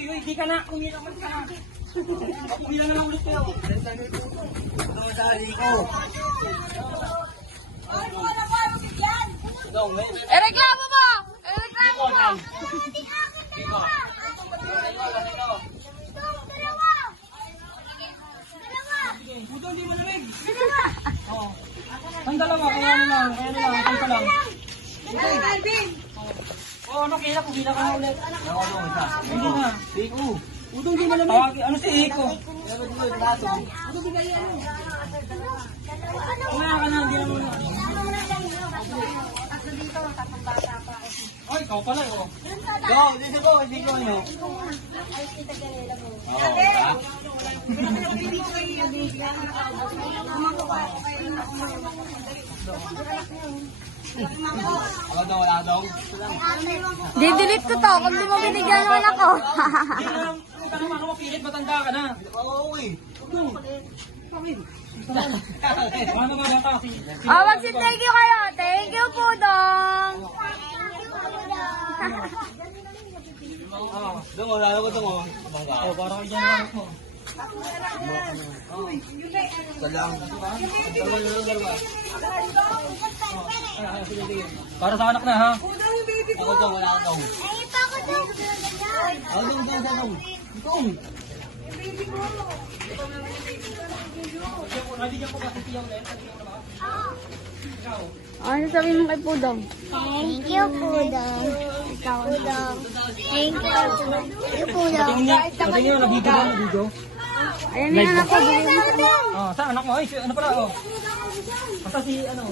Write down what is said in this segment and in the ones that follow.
Uy, di ka na. Umila man ka na. Umila na lang ulit kayo. Ito mo sa hali ko. Reklamo mo! Reklamo mo! Puto, hindi malamig. Oo. Ang dalawa, kaya na lang. Ang ka lang. Oo, ano kaya? Pumila ka na ulit. Hindi na. Iko. Puto, hindi malamig. Ano si Iko? Kumaya ka na, hindi na muna. Ay, ikaw pala, oh. Go, dito ko, hindi ko ano. Wala daw. Di-delete ko to kung di mo binigyan naman ako. Hindi ka naman ako mapilit, matanda ka na. Oo, eh. Ano ba bata? Oh, magsi-thank you kayo. Thank you po, Dong. Doon mo, lalo ko doon mo. Bangga. Oh, parang dyan lang mo. Salang. Para sa anak na, ha? Ako doon, wala ka daw. Ay, pa ako, Dong. Ako doon, doon, doon. Doon. Nabigyan ko ba si Tiyaw ulit? Ano sabihin mo kay Pudong? Thank you, Pudong. Ikaw, Pudong. Thank you, Pudong. Tingin nyo, nabidyo ba? Nabidyo? Ayan na anak ko. Oh, sa anak mo? Ay, ano pala, oh. Basta si, ano?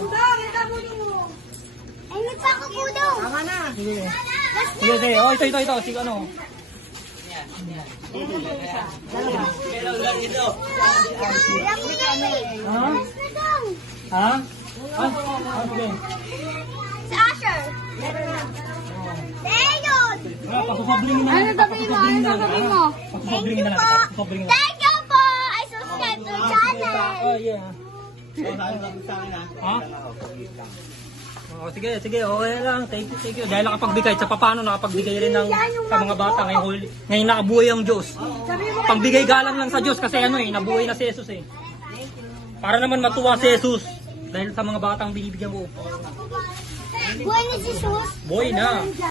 Ay, may pa ako, Pudong. Tama na. Sige. Sige, sige. Oh, ito. Si, ano? Ha? Ha? Sige. Sa Asher. Dayon. Pasasablingin na. Ano sabihin mo? Ano sabihin mo? Pasasablingin na lang. Pasasablingin na lang. Thank you po. I subscribe to the channel. Oh, yeah. Ha? Oh, sige, okay lang. Thank you. Dahil nakapagbigay, sa paano nakapagbigay rin ng sa mga bata ngayon nakabuhay ang Diyos. Pagbigay galang lang sa Diyos kasi nabuhay na si Jesus eh. Para naman matuwa si Jesus dahil sa mga batang binibigyan ko. Buhay ni Jesus. Buhay na.